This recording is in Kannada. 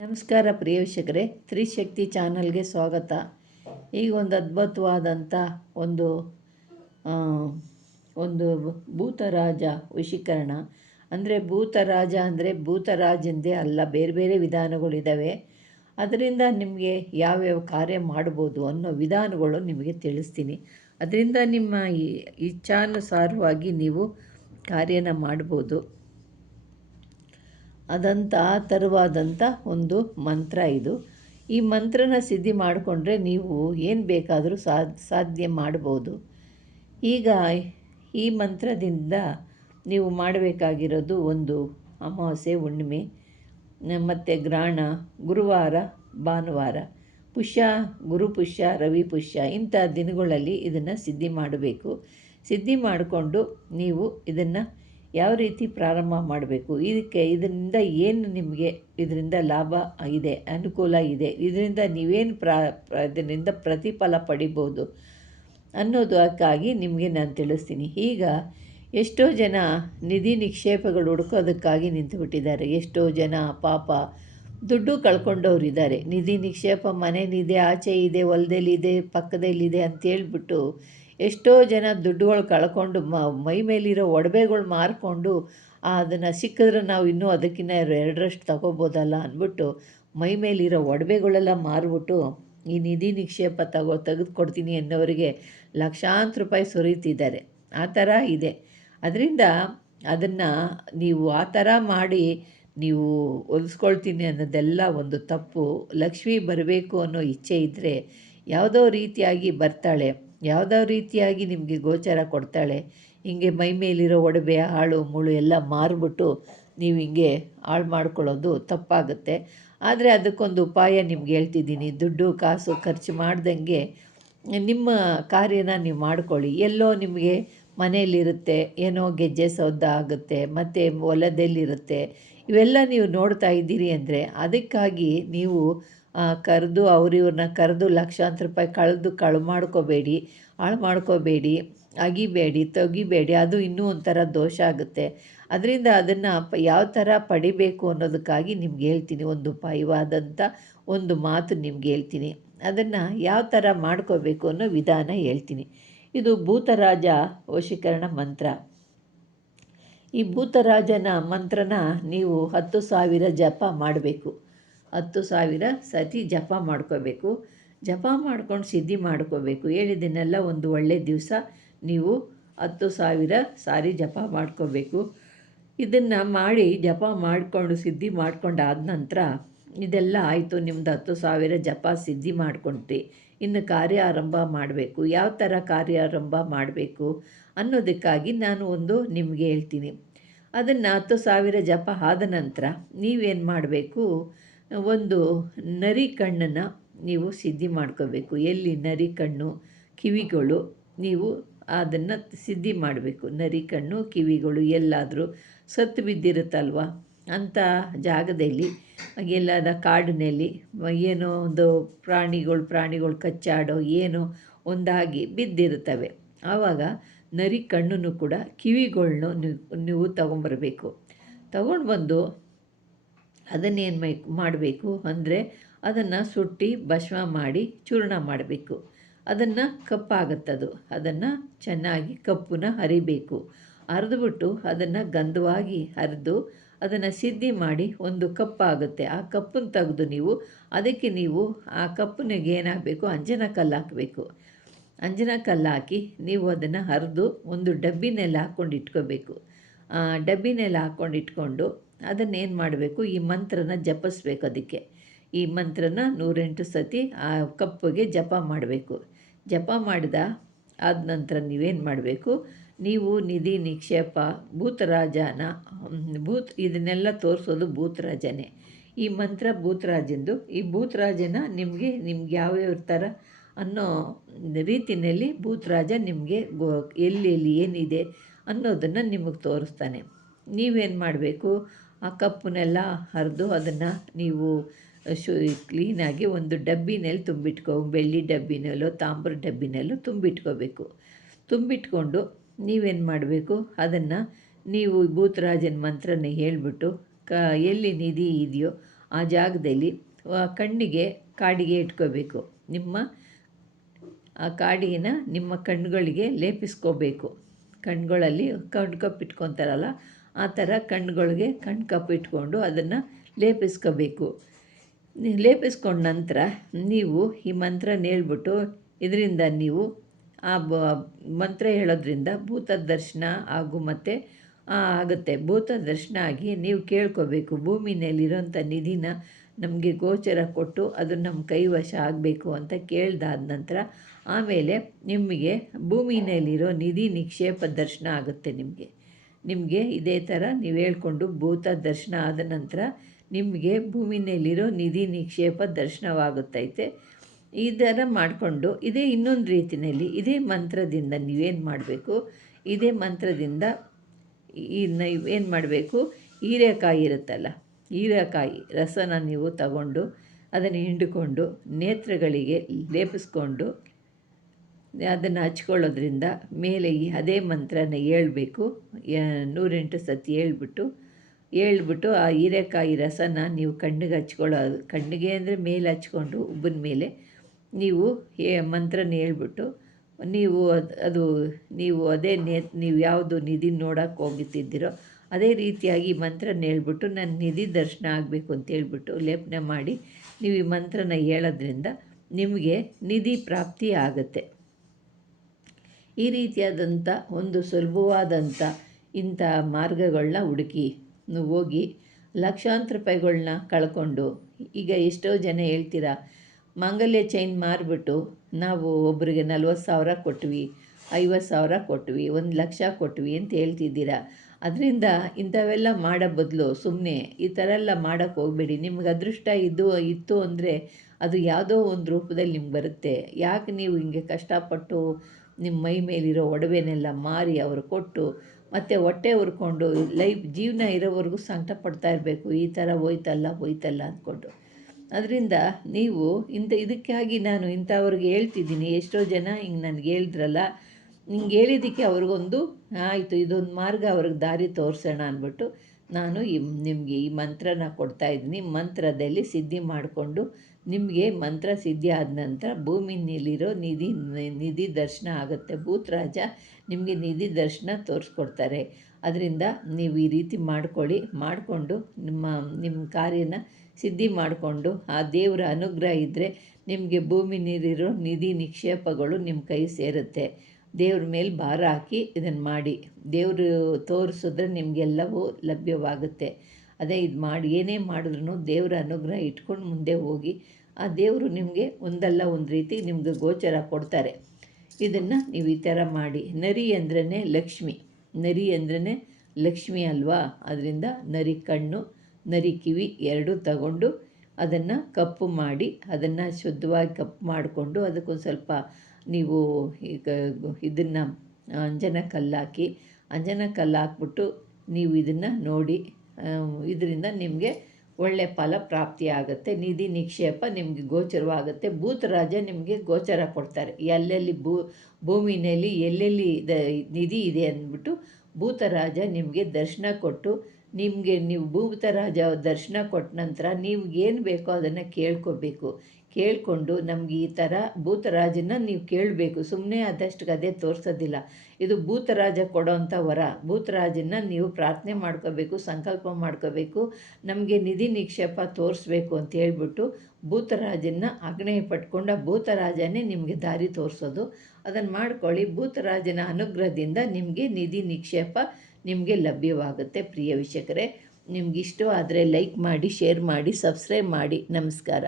ನಮಸ್ಕಾರ ಪ್ರಿಯ ವೀಕ್ಷಕರೇ, ತ್ರಿಶಕ್ತಿ ಚಾನಲ್ಗೆ ಸ್ವಾಗತ. ಈಗ ಒಂದು ಅದ್ಭುತವಾದಂಥ ಒಂದು ಆ, ಒಂದು ಭೂತರಾಜ ವಶೀಕರಣ. ಅಂದರೆ ಭೂತರಾಜ ಅಂದರೆ ಭೂತರಾಜಂದೇ ಅಲ್ಲ, ಬೇರೆ ಬೇರೆ ವಿಧಾನಗಳಿದ್ದಾವೆ. ಅದರಿಂದ ನಿಮಗೆ ಯಾವ್ಯಾವ ಕಾರ್ಯ ಮಾಡ್ಬೋದು ಅನ್ನೋ ವಿಧಾನಗಳು ನಿಮಗೆ ತಿಳಿಸ್ತೀನಿ. ಅದರಿಂದ ನಿಮ್ಮ ಇಚ್ಛಾನುಸಾರವಾಗಿ ನೀವು ಕಾರ್ಯನ ಮಾಡ್ಬೋದು. ಆ ಥರವಾದಂಥ ಒಂದು ಮಂತ್ರ ಇದು. ಈ ಮಂತ್ರನ ಸಿದ್ಧಿ ಮಾಡಿಕೊಂಡ್ರೆ ನೀವು ಏನು ಬೇಕಾದರೂ ಸಾಧ್ಯ ಮಾಡ್ಬೋದು. ಈಗ ಈ ಮಂತ್ರದಿಂದ ನೀವು ಮಾಡಬೇಕಾಗಿರೋದು ಒಂದು ಅಮಾವಾಸ್ಯೆ, ಹುಣ್ಣಿಮೆ ಮತ್ತು ಗ್ರಹಣ, ಗುರುವಾರ, ಭಾನುವಾರ, ಪುಷ್ಯ, ಗುರು ಪುಷ್ಯ, ರವಿ ಪುಷ್ಯ ಇಂಥ ದಿನಗಳಲ್ಲಿ ಇದನ್ನು ಸಿದ್ಧಿ ಮಾಡಬೇಕು. ಸಿದ್ಧಿ ಮಾಡಿಕೊಂಡು ನೀವು ಇದನ್ನು ಯಾವ ರೀತಿ ಪ್ರಾರಂಭ ಮಾಡಬೇಕು, ಇದರಿಂದ ಏನು ನಿಮಗೆ ಇದರಿಂದ ಲಾಭ ಇದೆ, ಅನುಕೂಲ ಇದೆ, ಇದರಿಂದ ನೀವೇನು ಇದರಿಂದ ಪ್ರತಿಫಲ ಪಡಿಬೋದು ಅನ್ನೋದಕ್ಕಾಗಿ ನಿಮಗೆ ನಾನು ತಿಳಿಸ್ತೀನಿ. ಈಗ ಎಷ್ಟೋ ಜನ ನಿಧಿ ನಿಕ್ಷೇಪಗಳು ಹುಡುಕೋದಕ್ಕಾಗಿ ನಿಂತುಬಿಟ್ಟಿದ್ದಾರೆ. ಎಷ್ಟೋ ಜನ ಪಾಪ ದುಡ್ಡು ಕಳ್ಕೊಂಡವ್ರಿದ್ದಾರೆ. ನಿಧಿ ನಿಕ್ಷೇಪ ಮನೇಲಿದೆ, ಆಚೆ ಇದೆ, ಹೊಲದಲ್ಲಿದೆ, ಪಕ್ಕದಲ್ಲಿದೆ ಅಂತೇಳ್ಬಿಟ್ಟು ಎಷ್ಟೋ ಜನ ದುಡ್ಡುಗಳು ಕಳ್ಕೊಂಡು ಮೈ ಮೇಲಿರೋ ಒಡವೆಗಳು ಮಾರಿಕೊಂಡು ಅದನ್ನು ಸಿಕ್ಕಿದ್ರೆ ನಾವು ಇನ್ನೂ ಅದಕ್ಕಿಂತ ಎರಡರಷ್ಟು ತಗೋಬೋದಲ್ಲ ಅಂದ್ಬಿಟ್ಟು ಮೈ ಮೇಲಿರೋ ಒಡವೆಗಳೆಲ್ಲ ಮಾರಿಬಿಟ್ಟು ಈ ನಿಧಿ ನಿಕ್ಷೇಪ ತೆಗೆದುಕೊಡ್ತೀನಿ ಅನ್ನೋರಿಗೆ ಲಕ್ಷಾಂತರ ರೂಪಾಯಿ ಸುರಿತಿದ್ದಾರೆ. ಆ ಥರ ಇದೆ. ಅದರಿಂದ ಅದನ್ನು ನೀವು ಆ ಥರ ಮಾಡಿ ನೀವು ಹೊಲಿಸ್ಕೊಳ್ತೀನಿ ಅನ್ನೋದೆಲ್ಲ ಒಂದು ತಪ್ಪು. ಲಕ್ಷ್ಮಿ ಬರಬೇಕು ಅನ್ನೋ ಇಚ್ಛೆ ಇದ್ದರೆ ಯಾವುದೋ ರೀತಿಯಾಗಿ ಬರ್ತಾಳೆ, ಯಾವುದೋ ರೀತಿಯಾಗಿ ನಿಮಗೆ ಗೋಚರ ಕೊಡ್ತಾಳೆ. ಹಿಂಗೆ ಮೈ ಮೇಲಿರೋ ಒಡವೆ ಹಾಳು ಮುಳು ಎಲ್ಲ ಮಾರಿಬಿಟ್ಟು ನೀವು ಹಿಂಗೆ ಹಾಳು ಮಾಡ್ಕೊಳ್ಳೋದು ತಪ್ಪಾಗುತ್ತೆ. ಆದರೆ ಅದಕ್ಕೊಂದು ಉಪಾಯ ನಿಮ್ಗೆ ಹೇಳ್ತಿದ್ದೀನಿ. ದುಡ್ಡು ಕಾಸು ಖರ್ಚು ಮಾಡ್ದಂಗೆ ನಿಮ್ಮ ಕಾರ್ಯನ ನೀವು ಮಾಡ್ಕೊಳ್ಳಿ. ಎಲ್ಲೋ ನಿಮಗೆ ಮನೆಯಲ್ಲಿರುತ್ತೆ, ಏನೋ ಗೆಜ್ಜೆ ಸೌದ ಆಗುತ್ತೆ, ಮತ್ತು ಹೊಲದಲ್ಲಿರುತ್ತೆ. ಇವೆಲ್ಲ ನೀವು ನೋಡ್ತಾ ಇದ್ದೀರಿ ಅಂದರೆ ಅದಕ್ಕಾಗಿ ನೀವು ಕರೆದು ಇವ್ರನ್ನ ಕರೆದು ಲಕ್ಷಾಂತರ ರೂಪಾಯಿ ಹಾಳು ಮಾಡ್ಕೋಬೇಡಿ, ಅಗಿಬೇಡಿ, ತೆಗಿಬೇಡಿ. ಅದು ಇನ್ನೂ ಒಂಥರ ದೋಷ ಆಗುತ್ತೆ. ಅದರಿಂದ ಅದನ್ನು ಯಾವ ಥರ ಪಡಿಬೇಕು ಅನ್ನೋದಕ್ಕಾಗಿ ನಿಮ್ಗೆ ಹೇಳ್ತೀನಿ. ಒಂದು ಉಪಾಯವಾದಂಥ ಒಂದು ಮಾತು ನಿಮ್ಗೆ ಹೇಳ್ತೀನಿ. ಅದನ್ನು ಯಾವ ಥರ ಮಾಡ್ಕೋಬೇಕು ಅನ್ನೋ ವಿಧಾನ ಹೇಳ್ತೀನಿ. ಇದು ಭೂತರಾಜ ವಶೀಕರಣ ಮಂತ್ರ. ಈ ಭೂತರಾಜನ ಮಂತ್ರನ ನೀವು 10,000 ಜಪ ಮಾಡಬೇಕು. 10,000 ಸತಿ ಜಪ ಮಾಡ್ಕೋಬೇಕು. ಜಪ ಮಾಡ್ಕೊಂಡು ಸಿದ್ಧಿ ಮಾಡ್ಕೋಬೇಕು. ಹೇಳಿದ್ದನ್ನೆಲ್ಲ ಒಂದು ಒಳ್ಳೆಯ ದಿವಸ ನೀವು 10,000 ಸಾರಿ ಜಪ ಮಾಡ್ಕೋಬೇಕು. ಇದನ್ನು ಮಾಡಿ ಜಪ ಮಾಡಿಕೊಂಡು ಸಿದ್ಧಿ ಮಾಡ್ಕೊಂಡಾದ ನಂತರ ಇದೆಲ್ಲ ಆಯಿತು, ನಿಮ್ಮದು 10,000 ಜಪ ಸಿದ್ಧಿ ಮಾಡ್ಕೊಂಡ್ರಿ. ಇನ್ನು ಕಾರ್ಯ ಆರಂಭ ಮಾಡಬೇಕು. ಯಾವ ಥರ ಕಾರ್ಯ ಆರಂಭ ಮಾಡಬೇಕು ಅನ್ನೋದಕ್ಕಾಗಿ ನಾನು ಒಂದು ನಿಮಗೆ ಹೇಳ್ತೀನಿ. ಅದನ್ನು 10,000 ಜಪ ಆದ ನಂತರ ನೀವೇನು ಮಾಡಬೇಕು, ಒಂದು ನರಿ ಕಣ್ಣನ್ನು ನೀವು ಸಿದ್ಧಿ ಮಾಡ್ಕೋಬೇಕು. ಎಲ್ಲಿ ನರಿ ಕಣ್ಣು, ಕಿವಿಗಳು, ನೀವು ಅದನ್ನು ಸಿದ್ಧಿ ಮಾಡಬೇಕು. ನರಿ ಕಣ್ಣು, ಕಿವಿಗಳು ಎಲ್ಲಾದರೂ ಸತ್ತು ಬಿದ್ದಿರುತ್ತಲ್ವ ಅಂಥ ಜಾಗದಲ್ಲಿ, ಎಲ್ಲದ ಕಾಡಿನಲ್ಲಿ ಏನೋ ಒಂದು ಪ್ರಾಣಿಗಳು ಕಚ್ಚಾಡೋ ಏನೋ ಒಂದಾಗಿ ಬಿದ್ದಿರುತ್ತವೆ. ಆವಾಗ ನರಿ ಕಣ್ಣನ್ನು ಕೂಡ ಕಿವಿಗಳನ್ನೂ ನೀವು ತಗೊಂಬರಬೇಕು. ತಗೊಂಡು ಬಂದು ಅದನ್ನೇನು ಮಾಡಬೇಕು ಅಂದರೆ ಅದನ್ನು ಸುಟ್ಟು ಭಸ್ಮ ಮಾಡಿ ಚೂರ್ಣ ಮಾಡಬೇಕು. ಅದನ್ನು ಕಪ್ಪಾಗುತ್ತದು. ಅದನ್ನು ಚೆನ್ನಾಗಿ ಕಪ್ಪನ್ನ ಹರಿಬೇಕು. ಹರಿದ್ಬಿಟ್ಟು ಅದನ್ನು ಗಂಧವಾಗಿ ಹರಿದು ಅದನ್ನು ಸಿದ್ಧಿ ಮಾಡಿ ಒಂದು ಕಪ್ಪಾಗುತ್ತೆ. ಆ ಕಪ್ಪನ್ನು ತೆಗೆದು ನೀವು ಆ ಕಪ್ಪನಿಗೆ ಏನಾಗಬೇಕು, ಅಂಜನ ಕಲ್ಲು ಹಾಕಬೇಕು. ಅಂಜನ ಕಲ್ಲು ಹಾಕಿ ನೀವು ಅದನ್ನು ಹರಿದು ಒಂದು ಡಬ್ಬಿನಲ್ಲಿ ಹಾಕ್ಕೊಂಡು ಇಟ್ಕೋಬೇಕು. ಡಬ್ಬಿನಲ್ಲಿ ಹಾಕ್ಕೊಂಡು ಇಟ್ಕೊಂಡು ಅದನ್ನೇನು ಮಾಡಬೇಕು, ಈ ಮಂತ್ರನ ಜಪಿಸ್ಬೇಕು. ಅದಕ್ಕೆ ಈ ಮಂತ್ರನ 108 ಸತಿ ಆ ಕಪ್ಪಿಗೆ ಜಪ ಮಾಡಬೇಕು. ಜಪ ಆದ ನಂತರ ನೀವೇನು ಮಾಡಬೇಕು, ನೀವು ನಿಧಿ ನಿಕ್ಷೇಪ ಭೂತರಾಜನ ಇದನ್ನೆಲ್ಲ ತೋರಿಸೋದು ಭೂತರಾಜನೇ. ಈ ಮಂತ್ರ ಭೂತರಾಜಂದು. ಈ ಭೂತರಾಜನ ನಿಮಗೆ ಯಾವ್ಯಾವ ಥರ ಅನ್ನೋ ರೀತಿಯಲ್ಲಿ ಭೂತರಾಜ ನಿಮಗೆ ಎಲ್ಲಿ ಏನಿದೆ ಅನ್ನೋದನ್ನು ನಿಮಗೆ ತೋರಿಸ್ತಾನೆ. ನೀವೇನು ಮಾಡಬೇಕು, ಆ ಕಪ್ಪನ್ನೆಲ್ಲ ಹರಿದು ಅದನ್ನು ನೀವು ಕ್ಲೀನಾಗಿ ಒಂದು ಡಬ್ಬಿನಲ್ಲಿ ಬೆಳ್ಳಿ ಡಬ್ಬಿನಲ್ಲೋ ತಾಮ್ರ ಡಬ್ಬಿನಲ್ಲೋ ತುಂಬಿಟ್ಕೊಂಡು ನೀವೇನು ಮಾಡಬೇಕು, ಅದನ್ನು ನೀವು ಭೂತರಾಜನ ಮಂತ್ರನ ಹೇಳಿಬಿಟ್ಟು ಎಲ್ಲಿ ನಿಧಿ ಇದೆಯೋ ಆ ಜಾಗದಲ್ಲಿ ಕಣ್ಣಿಗೆ ಕಾಡಿಗೆ ಇಟ್ಕೋಬೇಕು. ಆ ಕಾಡಿಗೆನ ನಿಮ್ಮ ಕಣ್ಣುಗಳಿಗೆ ಲೇಪಿಸ್ಕೋಬೇಕು. ಕಣ್ಣುಗಳಲ್ಲಿ ಕಣ್ಣು ಕಪ್ಪು ಇಟ್ಕೊತಾರಲ್ಲ, ಆ ಥರ ಕಣ್ಣುಗಳಿಗೆ ಕಣ್ಣು ಕಪ್ಪು ಇಟ್ಕೊಂಡು ಅದನ್ನು ಲೇಪಿಸ್ಕೋಬೇಕು. ಲೇಪಿಸ್ಕೊಂಡ ನಂತರ ನೀವು ಈ ಮಂತ್ರನ ಹೇಳ್ಬಿಟ್ಟು ಇದರಿಂದ ನೀವು ಆ ಮಂತ್ರ ಹೇಳೋದ್ರಿಂದ ಭೂತದ ದರ್ಶನ ಮತ್ತು ಆಗುತ್ತೆ. ಭೂತದ ದರ್ಶನ ಆಗಿ ನೀವು ಕೇಳ್ಕೋಬೇಕು, ಭೂಮಿನಲ್ಲಿರೋಂಥ ನಿಧಿನ ನಮಗೆ ಗೋಚರ ಕೊಟ್ಟು ಅದು ನಮ್ಮ ಕೈವಶ ಆಗಬೇಕು ಅಂತ ಕೇಳ್ದಾದ ನಂತರ ಆಮೇಲೆ ನಿಮಗೆ ಭೂಮಿನಲ್ಲಿರೋ ನಿಧಿ ನಿಕ್ಷೇಪ ದರ್ಶನ ಆಗುತ್ತೆ. ನಿಮಗೆ ಇದೇ ಥರ ನೀವು ಹೇಳ್ಕೊಂಡು ಭೂತ ದರ್ಶನ ಆದ ನಂತರ ನಿಮಗೆ ಭೂಮಿನಲ್ಲಿರೋ ನಿಧಿ ನಿಕ್ಷೇಪ ದರ್ಶನವಾಗುತ್ತೈತೆ. ಈ ಥರ ಮಾಡಿಕೊಂಡು ಇದೇ ಇನ್ನೊಂದು ರೀತಿಯಲ್ಲಿ ಇದೇ ಮಂತ್ರದಿಂದ ನೀವೇನು ಮಾಡಬೇಕು, ಇದೇ ಮಂತ್ರದಿಂದ ಏನು ಮಾಡಬೇಕು, ಹೀರೆಕಾಯಿ ಇರುತ್ತಲ್ಲ, ಹೀರೆಕಾಯಿ ರಸನ ನೀವು ತಗೊಂಡು ಅದನ್ನು ಹಿಂಡಿಕೊಂಡು ನೇತ್ರಗಳಿಗೆ ಲೇಪಿಸ್ಕೊಂಡು ಅದನ್ನು ಹಚ್ಕೊಳ್ಳೋದ್ರಿಂದ ಮೇಲೆ ಅದೇ ಮಂತ್ರನ ಹೇಳ್ಬೇಕು. 108 ಸತಿ ಹೇಳ್ಬಿಟ್ಟು ಆ ಹೀರೆಕಾಯಿ ರಸನ ನೀವು ಕಣ್ಣಿಗೆ ಹಚ್ಕೊಳ್ಳೋದು. ಕಣ್ಣಿಗೆ ಅಂದರೆ ಮೇಲೆ ಹಚ್ಕೊಂಡು ಉಬ್ಬಿನ ಮೇಲೆ ನೀವು ಮಂತ್ರನ ಹೇಳ್ಬಿಟ್ಟು ನೀವು ಅದೇ ನೀವು ಯಾವುದು ನಿಧಿ ನೋಡೋಕ್ಕೆ ಹೋಗುತ್ತಿದ್ದೀರೋ ಅದೇ ರೀತಿಯಾಗಿ ಮಂತ್ರನ ಹೇಳ್ಬಿಟ್ಟು ನನ್ನ ನಿಧಿ ದರ್ಶನ ಆಗಬೇಕು ಅಂತ ಹೇಳ್ಬಿಟ್ಟು ಲೇಪನೆ ಮಾಡಿ ನೀವು ಈ ಮಂತ್ರನ ಹೇಳೋದ್ರಿಂದ ನಿಮಗೆ ನಿಧಿ ಪ್ರಾಪ್ತಿ ಆಗುತ್ತೆ. ಈ ರೀತಿಯಾದಂಥ ಒಂದು ಸುಲಭವಾದಂಥ ಇಂಥ ಮಾರ್ಗಗಳನ್ನ ಹುಡುಕಿ ನೀವು ಹೋಗಿ ಲಕ್ಷಾಂತರ ರೂಪಾಯಿಗಳ್ನ ಕಳ್ಕೊಂಡು, ಈಗ ಎಷ್ಟೋ ಜನ ಹೇಳ್ತೀರಾ ಮಾಂಗಲ್ಯ ಚೈನ್ ಮಾರಿಬಿಟ್ಟು ನಾವು ಒಬ್ಬರಿಗೆ 40,000 ಕೊಟ್ವಿ, 50,000 ಕೊಟ್ವಿ, 1,00,000 ಕೊಟ್ವಿ ಅಂತ ಹೇಳ್ತಿದ್ದೀರಾ. ಅದರಿಂದ ಇಂಥವೆಲ್ಲ ಮಾಡೋ ಬದಲು ಸುಮ್ಮನೆ ಈ ಥರ ಎಲ್ಲ ಮಾಡೋಕ್ಕೆ ಹೋಗಬೇಡಿ. ನಿಮ್ಗೆ ಅದೃಷ್ಟ ಇತ್ತು ಅಂದರೆ ಅದು ಯಾವುದೋ ಒಂದು ರೂಪದಲ್ಲಿ ನಿಮ್ಗೆ ಬರುತ್ತೆ. ಯಾಕೆ ನೀವು ಹಿಂಗೆ ಕಷ್ಟಪಟ್ಟು ನಿಮ್ಮ ಮೈ ಮೇಲಿರೋ ಒಡವೆನೆಲ್ಲ ಮಾರಿ ಅವರು ಕೊಟ್ಟು ಮತ್ತು ಹೊಟ್ಟೆ ಹುರ್ಕೊಂಡು ಜೀವನ ಇರೋವರೆಗೂ ಸಂಕಟ ಪಡ್ತಾ ಇರಬೇಕು, ಈ ಥರ ಹೋಯ್ತಲ್ಲ ಅಂದ್ಕೊಂಡು. ಅದರಿಂದ ನೀವು ಇದಕ್ಕಾಗಿ ನಾನು ಇಂಥವ್ರಿಗೆ ಹೇಳ್ತಿದ್ದೀನಿ. ಎಷ್ಟೋ ಜನ ಹಿಂಗೆ ನನಗೆ ಹೇಳಿದ್ರಲ್ಲ, ಹಿಂಗೆ ಹೇಳಿದ್ದಕ್ಕೆ ಅವ್ರಿಗೊಂದು ಆಯಿತು, ಇದೊಂದು ಮಾರ್ಗ ಅವ್ರಿಗೆ ದಾರಿ ತೋರಿಸೋಣ ಅಂದ್ಬಿಟ್ಟು ನಾನು ನಿಮಗೆ ಈ ಮಂತ್ರನ ಕೊಡ್ತಾಯಿದ್ದೀನಿ. ಮಂತ್ರದಲ್ಲಿ ಸಿದ್ಧಿ ಮಾಡಿಕೊಂಡು ನಿಮಗೆ ಮಂತ್ರ ಸಿದ್ಧಿ ಆದ ನಂತರ ಭೂಮಿನಲ್ಲಿರೋ ನಿಧಿ ದರ್ಶನ ಆಗುತ್ತೆ. ಭೂತರಾಜ ನಿಮಗೆ ನಿಧಿ ದರ್ಶನ ತೋರಿಸ್ಕೊಡ್ತಾರೆ. ಅದರಿಂದ ನೀವು ಈ ರೀತಿ ಮಾಡಿಕೊಂಡು ನಿಮ್ಮ ಕಾರ್ಯನ ಸಿದ್ಧಿ ಮಾಡಿಕೊಂಡು ಆ ದೇವರ ಅನುಗ್ರಹ ಇದ್ದರೆ ನಿಮಗೆ ಭೂಮಿನಲ್ಲಿರೋ ನಿಧಿ ನಿಕ್ಷೇಪಗಳು ನಿಮ್ಮ ಕೈ ಸೇರುತ್ತೆ. ದೇವ್ರ ಮೇಲೆ ಭಾರ ಹಾಕಿ ಇದನ್ನು ಮಾಡಿ, ದೇವರು ತೋರಿಸಿದ್ರೆ ನಿಮಗೆಲ್ಲವೂ ಲಭ್ಯವಾಗುತ್ತೆ. ಅದೇ ಇದು ಮಾಡಿ ಏನೇ ಮಾಡಿದ್ರೂ ದೇವರ ಅನುಗ್ರಹ ಇಟ್ಕೊಂಡು ಮುಂದೆ ಹೋಗಿ ಆ ದೇವರು ನಿಮಗೆ ಒಂದಲ್ಲ ಒಂದು ರೀತಿ ನಿಮಗೆ ಗೋಚರ ಕೊಡ್ತಾರೆ. ಇದನ್ನು ನೀವು ಈ ಥರ ಮಾಡಿ. ನರಿ ಅಂದ್ರೇ ಲಕ್ಷ್ಮಿ, ನರಿ ಅಂದ್ರೇ ಲಕ್ಷ್ಮಿ ಅಲ್ವಾ? ಅದರಿಂದ ನರಿ ಕಣ್ಣು ನರಿ ಕಿವಿ ಎರಡೂ ತಗೊಂಡು ಅದನ್ನು ಕಪ್ಪು ಮಾಡಿ, ಅದನ್ನು ಶುದ್ಧವಾಗಿ ಕಪ್ಪು ಮಾಡಿಕೊಂಡು ಅದಕ್ಕೊಂದು ಸ್ವಲ್ಪ ನೀವು ಈಗ ಇದನ್ನು ಅಂಜನ ಕಲ್ಲು ಹಾಕ್ಬಿಟ್ಟು ನೀವು ಇದನ್ನು ನೋಡಿ, ಇದರಿಂದ ನಿಮಗೆ ಒಳ್ಳೆಯ ಫಲ ಪ್ರಾಪ್ತಿ ಆಗುತ್ತೆ. ನಿಧಿ ನಿಕ್ಷೇಪ ನಿಮಗೆ ಗೋಚರವಾಗುತ್ತೆ. ಭೂತರಾಜ ನಿಮಗೆ ಗೋಚರ ಕೊಡ್ತಾರೆ. ಎಲ್ಲೆಲ್ಲಿ ಭೂಮಿನಲ್ಲಿ ಎಲ್ಲೆಲ್ಲಿ ನಿಧಿ ಇದೆ ಅಂದ್ಬಿಟ್ಟು ಭೂತರಾಜ ನಿಮಗೆ ದರ್ಶನ ಕೊಟ್ಟು ನೀವು ಭೂತರಾಜ ದರ್ಶನ ಕೊಟ್ಟ ನಂತರ ನೀವು ಏನು ಬೇಕೋ ಅದನ್ನು ಕೇಳ್ಕೊಂಡು ನಮಗೆ ಈ ಥರ ಭೂತರಾಜನ ನೀವು ಕೇಳಬೇಕು. ಸುಮ್ಮನೆ ಅದಷ್ಟಕ್ಕೆ ಅದೇ ತೋರಿಸೋದಿಲ್ಲ. ಇದು ಭೂತರಾಜ ಕೊಡೋವಂಥ ವರ. ಭೂತರಾಜನ ನೀವು ಪ್ರಾರ್ಥನೆ ಮಾಡ್ಕೋಬೇಕು, ಸಂಕಲ್ಪ ಮಾಡ್ಕೋಬೇಕು, ನಮಗೆ ನಿಧಿ ನಿಕ್ಷೇಪ ತೋರಿಸ್ಬೇಕು ಅಂತ ಹೇಳ್ಬಿಟ್ಟು ಭೂತರಾಜನ ಆಜ್ಞೆ ಪಟ್ಕೊಂಡು ಆ ಭೂತರಾಜನೇ ನಿಮಗೆ ದಾರಿ ತೋರಿಸೋದು. ಅದನ್ನು ಮಾಡ್ಕೊಳ್ಳಿ. ಭೂತರಾಜನ ಅನುಗ್ರಹದಿಂದ ನಿಮಗೆ ನಿಧಿ ನಿಕ್ಷೇಪ ನಿಮಗೆ ಲಭ್ಯವಾಗುತ್ತೆ. ಪ್ರಿಯ ವೀಕ್ಷಕರೇ, ನಿಮಗಿಷ್ಟ ಆದರೆ ಲೈಕ್ ಮಾಡಿ, ಶೇರ್ ಮಾಡಿ, ಸಬ್ಸ್ಕ್ರೈಬ್ ಮಾಡಿ. ನಮಸ್ಕಾರ.